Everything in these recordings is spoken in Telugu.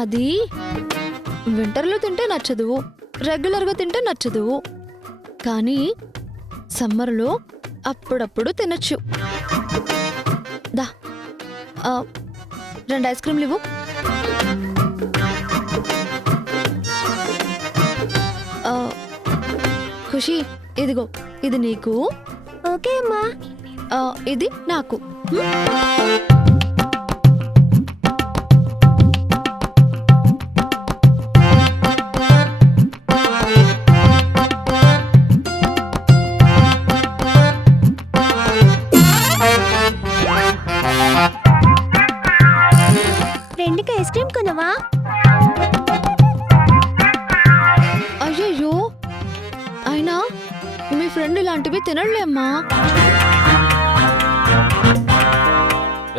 అది వింటర్లో తింటే నచ్చదు, రెగ్యులర్గా తింటే నచ్చదు, కానీ సమ్మర్లో అప్పుడప్పుడు తినచ్చు. దా 2 ఐస్ క్రీమ్లు ఇవ్వు. ఖుషి, ఇదిగో, ఇది నీకు. ఓకే అమ్మా. ఇది నాకు. ఫ్రెండ్కి ఐస్ క్రీమ్ కొనవా? అయ్యయ్యో, అయినా మీ ఫ్రెండ్ ఇలాంటివి తినడులేమ్మా.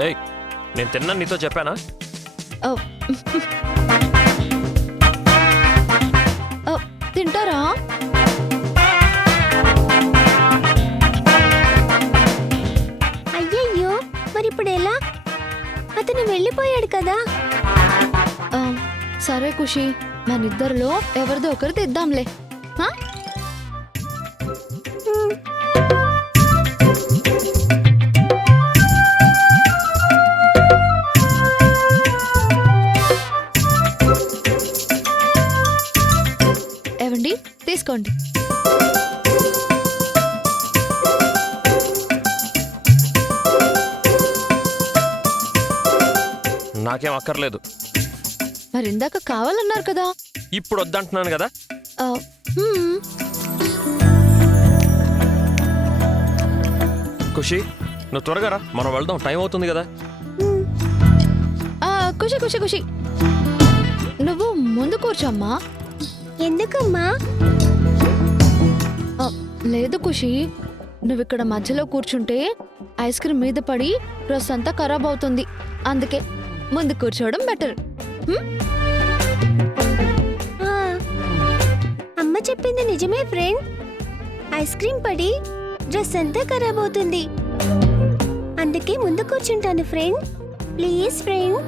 ఏయ్, నేను తిన్నా నీతో చెప్పానా? తింటారా? అయ్యయ్యో, మరి ఇప్పుడు ఎలా? అతను వెళ్ళిపోయాడు కదా. సరే ఖుషి, మనిద్దరిలో ఎవరిదో ఒకరు తెద్దాంలే. ఏవండి, తీసుకోండి. నాకేం అక్కర్లేదు. మరి ఇందాక కావాలన్నారు కదా. ఇప్పుడు వద్దంటున్నాను కదా. ఖుషి, నువ్వు త్వరగా రా, మనం వెళ్దాం, టైం అవుతుంది కదా. ఖుషి ఖుషి ఖుషి, నువ్వు ముందు కూర్చోమ్మా. ఎందుకమ్మా? లేదు ఖుషి, నువ్వు ఇక్కడ మధ్యలో కూర్చుంటే ఐస్ క్రీమ్ మీద పడి డ్రెస్ అంతా ఖరాబ్ అవుతుంది. అందుకే ముందు కూర్చోవడం బెటర్. అమ్మ చెప్పింది నిజమే ఫ్రెండ్. ఐస్ క్రీమ్ పడి డ్రెస్ అంతా ఖరాబ్ అవుతుంది. అందుకే ముందు కూర్చుంటాను ఫ్రెండ్. Please friend.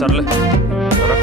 సర్లే, రా.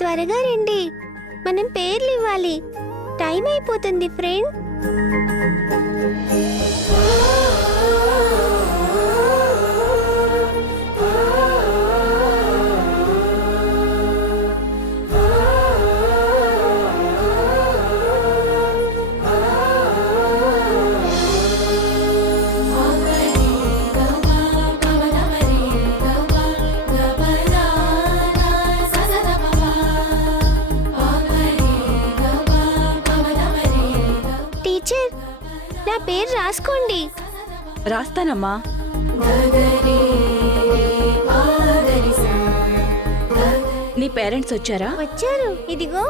త్వరగా రండి, మనం పేర్లు ఇవ్వాలి. టైం అయిపోతుంది ఫ్రెండ్. పేరు రాసుకోండి. రాస్తానమ్మా. నీ పేరెంట్స్ వచ్చారా? వచ్చారు, ఇదిగో.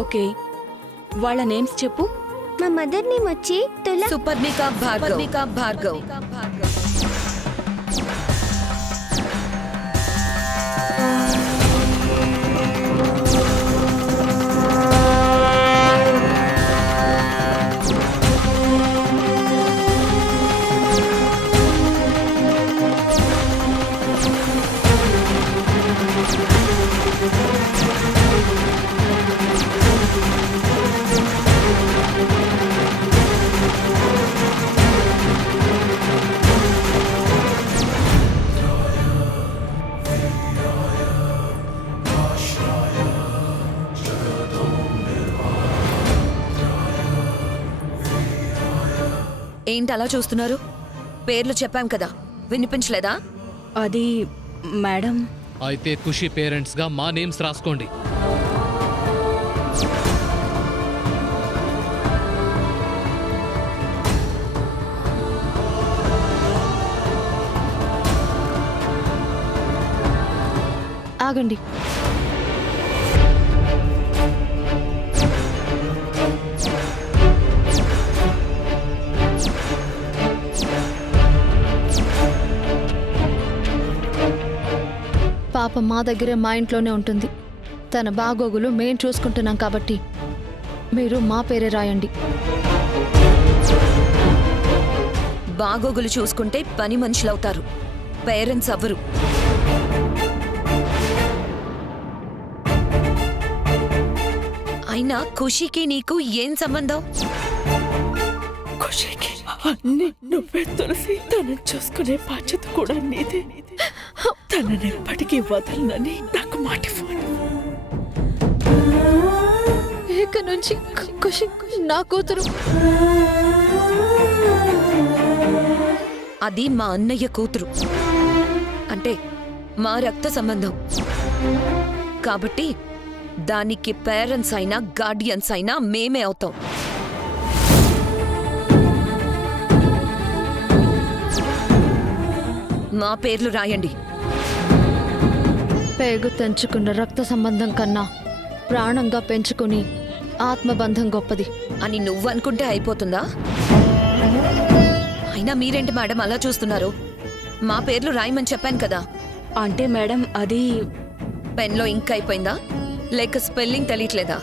ఓకే, వాళ్ళ నేమ్స్ చెప్పు. మా మదర్ నేమ్ వచ్చి తుల. సుపర్ణిక భార్గవ్. ఏంటి అలా చూస్తున్నారు? పేర్లు చెప్పాం కదా, వినిపించలేదా? అది మేడం. అయితే ఖుషి పేరెంట్స్ గా మా నేమ్స్ రాసుకోండి. ఆగండి. పాప మా దగ్గరే మా ఇంట్లోనే ఉంటుంది. తన బాగోగులు మేం చూసుకుంటున్నాం కాబట్టి మీరు మా పేరే రాయండి. బాగోగులు చూసుకుంటే పని మనుషులవుతారు, పేరెంట్స్ అవ్వరు. అయినా ఖుషికి నీకు ఏం సంబంధం? ఖుషికి అన్ని నువ్వే తులసి. తనని చూసుకునే బాధ్యత కూడా నీదే. తనని ఎప్పటికీ వదలనని నాకు మాట ఇవ్వు. ఇక నుంచి ఖుషి నా కూతురు. అది మా అన్నయ్య కూతురు, అంటే మా రక్త సంబంధం. కాబట్టి దానికి పేరెంట్స్ అయినా గార్డియన్స్ అయినా మేమే అవుతాం. మా పేర్లు రాయండి. పేగు తెంచుకున్న రక్త సంబంధం కన్నా ప్రాణంగా పెంచుకుని ఆత్మబంధం గొప్పది అని నువ్వు అనుకుంటే అయిపోతుందా? అయినా మీరేంటి మేడం అలా చూస్తున్నారు? మా పేర్లు రాయమని చెప్పాను కదా. అంటే మేడం అది పెన్లో ఇంక్ అయిపోయిందా, లేక స్పెల్లింగ్ తెలియట్లేదా?